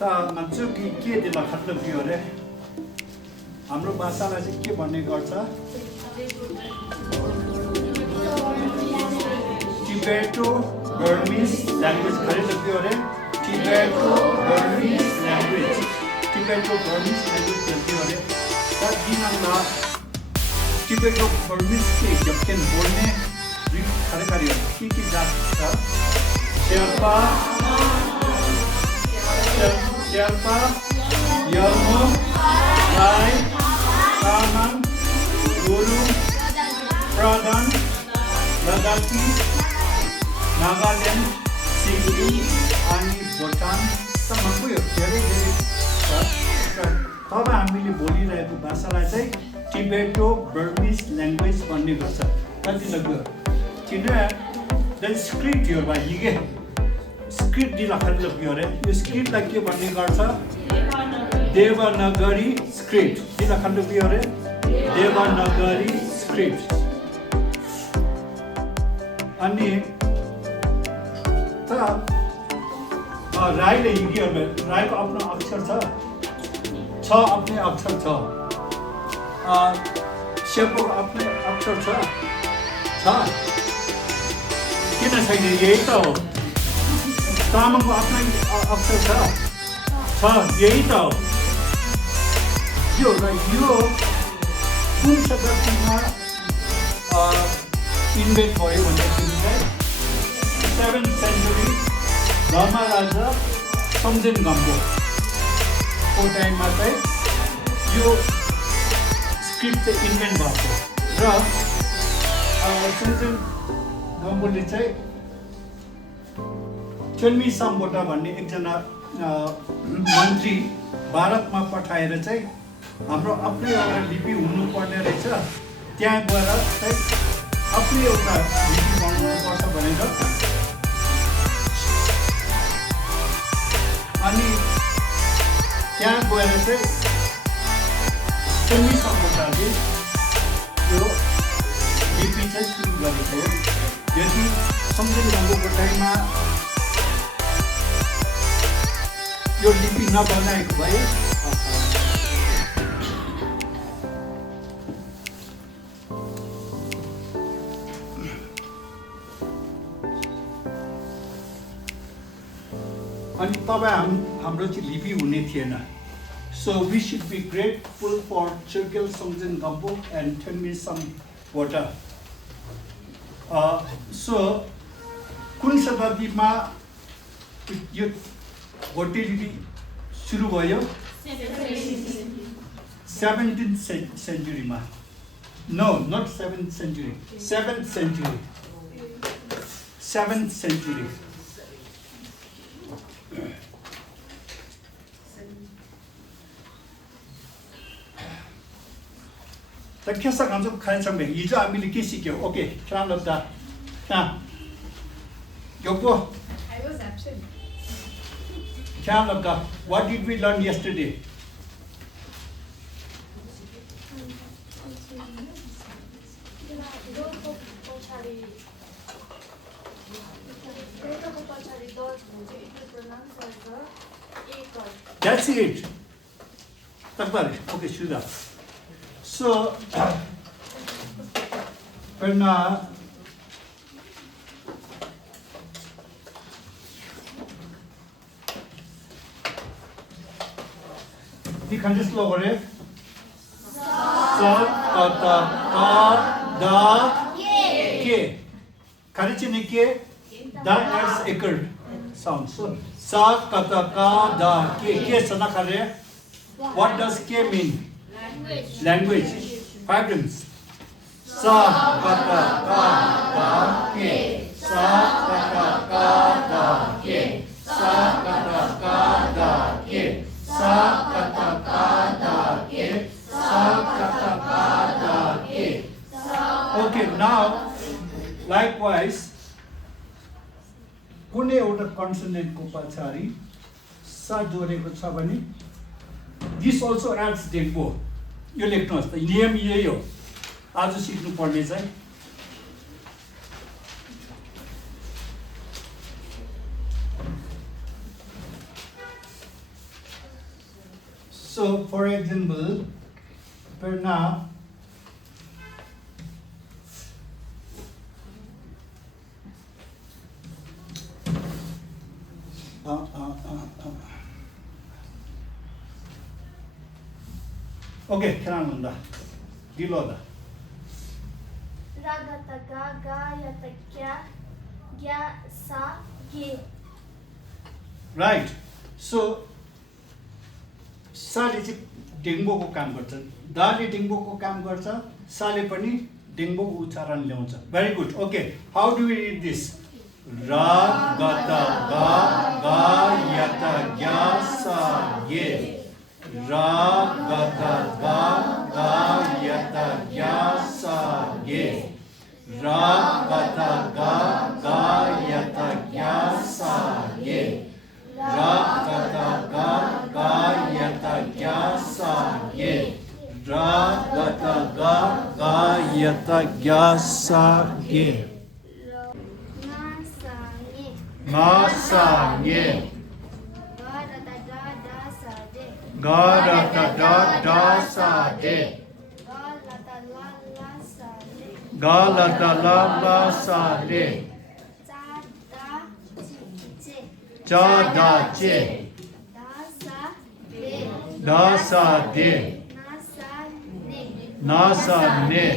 मान्छु कि के दिला खत्ल पियो रे हाम्रो भाषालाई चाहिँ के भन्ने गर्छ टिबेटो बर्मिज ल्याङ्ग्वेज खरिद पियो रे टिबेटो बर्मिज ल्याङ्ग्वेज पियो रे त दिनमा टिबेटो बर्मिज के जबकेन बोल्ने खरेखरी के जात छ शेर्पा यल्मो राई तामाङ गुरुङ प्रधान लद्दाखी नागाल्यान्ड सिक्किम अनि भुटानसम्मको यो धेरै छ तब हामीले बोलिरहेको भाषालाई चाहिँ टिबेटो बर्मिज ल्याङ्ग्वेज भन्ने गर्छ कति लाग्यो किन स्क्रिप्ट यो भाइ के स्क्रिप्ट दिलाखरि लग्यो अरे यो स्क्रिप्टलाई के भन्ने गर्छ देवनागरी स्क्रिप्ट दिलाखरि लग्यो अरे देवनागरी स्क्रिप्ट अनि त राईले हिँड्यो राईको आफ्नो अक्षर छ आफ्नै अक्षर छ शेर्पाको आफ्नै अक्षर छ किन छैन यही त हो तामाङको आफ्नै अक्षर छ यही त हो यो कुन शताब्दीमा इन्भेन्ट भयो भन्दाखेरि 7th सेन्चुरी धर्मा राजा सम्झेन गम्बोको टाइममा चाहिँ यो स्क्रिप्ट चाहिँ इन्भेन्ट भएको र सम्झेन गम्बोले चाहिँ चेन्मी साम्बोटा भन्ने एकजना मन्त्री भारतमा पठाएर चाहिँ हाम्रो आफ्नै एउटा लिपि हुनुपर्ने रहेछ त्यहाँ गएर चाहिँ आफ्नै एउटा लिपि बनाउनुपर्छ भनेर अनि त्यहाँ गएर चाहिँ चेन्मी साम्बोटाले यो लिपि चाहिँ सुरु गरेको हो यदि सम्झेन गम्बोको टाइममा यो लिपि नबनाएको भए अनि तपाईँ हाम्रो चाहिँ लिपि हुने थिएन so we should be grateful for Chogyal Songtsen Gampo and Thonmi Sambhota so कुन शताब्दीमा यो भोटे लिपि सुरु भयो 17th सेन्चुरीमा no not 7th century 7th century त केसा खान्छ खान्छौँ हिजो हामीले के सिक्यौँ ओके ख्याल of that Yoko I was absent. ख्याल of that what did we learn yesterday That's it. Okay, Shuda. So, when you can just lower it. Sa, ta, ta, ka, da, ke. Karichine ke, da adds acrid sound. So, sa, ka, ta, ka, da, ke sana kare. What does ke mean? Language. 5 rhythms. Sa, ka, ta, ka, da, ke. Sa, ka, ta, ka, da, ke. Sa, ka, ta, ka, da, ke. Sa, ka, ta, ka, da, ke. Sa, ka, ta, ka, da, ke. Okay, now, likewise, कुनै एउटा कन्सोनेन्टको पछाडि सा जोडेको छ भने this also AIDS dengue यो लेख्नुहोस् त नियम यही हो आज सिक्नु पर्ने चाहिँ So, for example, Perna Okay, Kananda. Diloda. Ragataka gayatakya gya sa ge. Right. So, साले चाहिँ डिङ्बोको काम गर्छ, दाले डिङ्बोको काम गर्छ, साले पनि डिङ्बो उच्चारण ल्याउँछ. Very good. Okay. How do we read this? Ra gata ga yata gya sa ge. Ra gata ga yata gya sa ge. Ra gata ga yata gya sa ge. Ra gata ga yata gya sa ge. Ra gata ga yata gya sa ge. Ma sa nge. Ga rata da sa de. Ga lata la sa de. Cha da che. Da sa de. Na sa ne.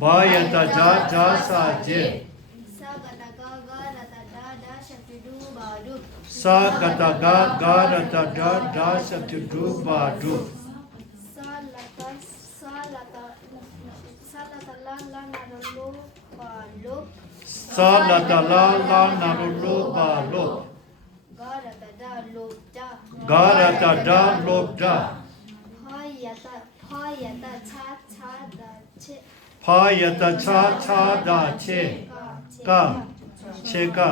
Ba yata ja sa je. Sa gata ga rata da sa tu du ba du. Sa lata la narulu ba lo. Ga rata da lo da. Pa yata cha da che. Ka. Che ka.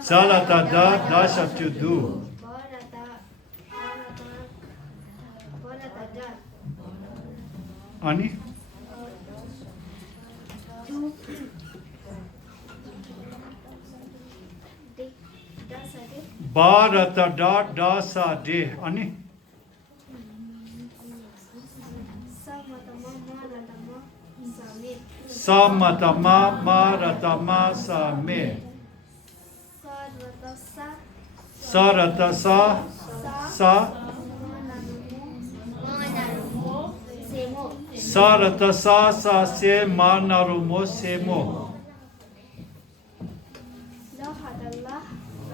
Salata da shatu du. Ani? Bharata da sa de. Ani? Samatama maratama sa me. Sarata sa Sarata sa se manarumo semo.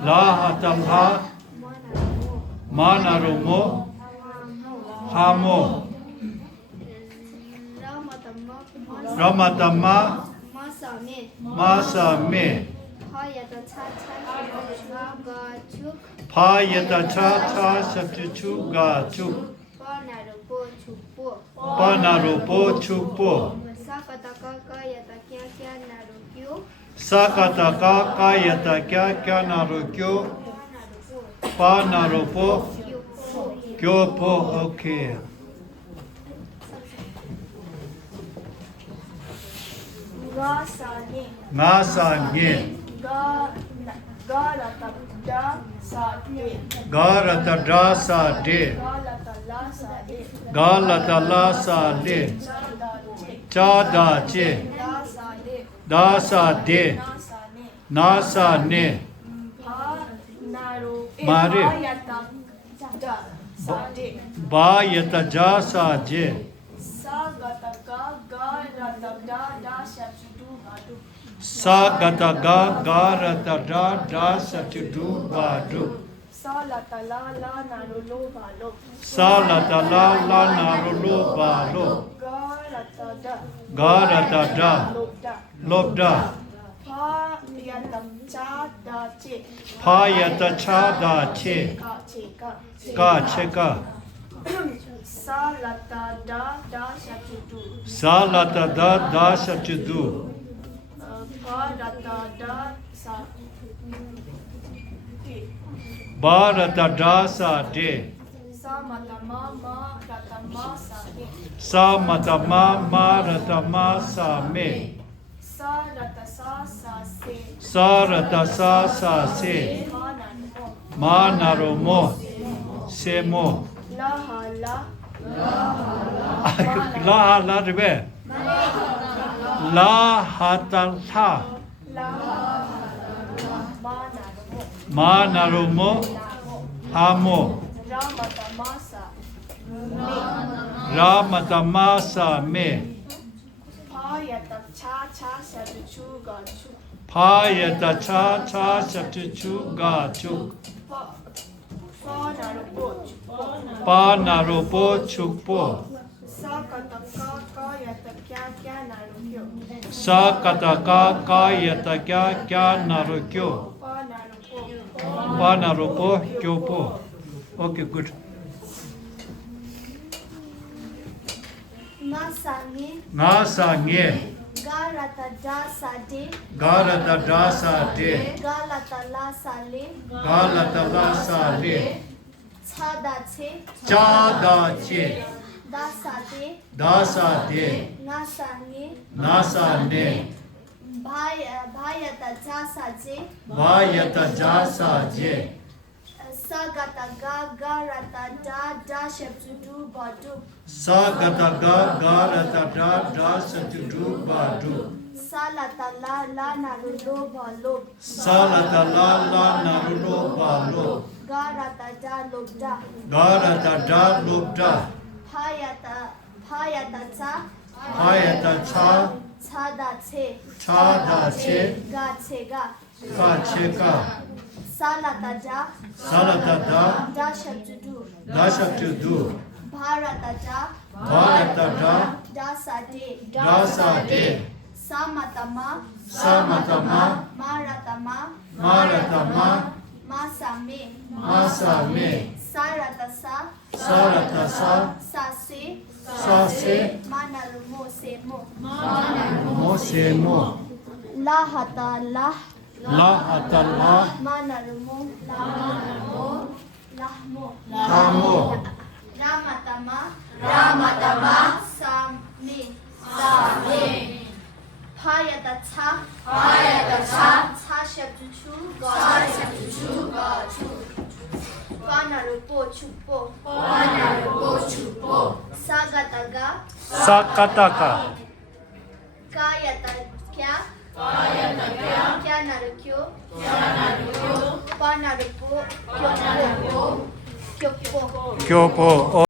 La hatalha manarumo hamo. Ramatama masa me. Payata cha sabtu ga chu. Panarupo chupo. Sakata ka kayata kya narukyo. Panarupo kyopo. Okay. Nga sa nye. Garata da sa de. Galata la sa de. Cha da che. Da sa de. Na sa ne. Mare. Ba yata ja sa je. Sa gata ga rata da sa tu du ba du. Sa lata la narulu ba lo. Ga rata da. Lob da. Pa yata cha da che. Ka che ka. Sa lata da sa tu du. Bharata da sa de. Sa matama ma ratama sa me. Sarata sa sa se. Sarata sa sa se. Manarumo. Semo. Laha la. La la ribe. La hata la. Manarumo. Hamo. Ramata masa. Ramatamasa me. Payata cha cha sa chu ga chu. Payata cha cha satu ga chuk. Pa narupo chukpo. Sakata ka kayata kya kya narukyo. Sakataka kayata kya kya narukyo. Pa narupo kyopo. Okay, good. Nasangi. Nasange. Garata da sa de. Garata dasa de. Galata la sa le. Galata lasa le. Chada che. Chada che. Da sa de. Dasa de. Nasangi. Nasane. Bhayata ja sa je. Vayata jasa je. Sagata ga garata da da sheptudu badu. Sagata ga garata da dasa tu badu. Salata la la narulo balo. Salata la la narulo balo. Garata da lobda. Garata da lubda. Bhayata cha. Hayata cha. Chada che. Chada che. Ga che ga. Ka che ka. Salata da. Salata da. Da sheptudu. Dasha to do. Bharata da. Bharata da. Dasa de. Dasa de. Samatama. Samatama. Maratama. Maratama. Masame. Masame. Sarata sa. Sarata sa. Sase. Sase. Manarumo semo. Mo se mo. Lahata lah. La atala. Manarumo. Lahmo. Tamo. Ramatama. Same. Payata cha. Cha sheptuchu. Ga chu. Panarupo chupo. Sagata ga. Sakataka. Kayata kya. Kya narukyo. Panarupo. Kyopo. Kyopo.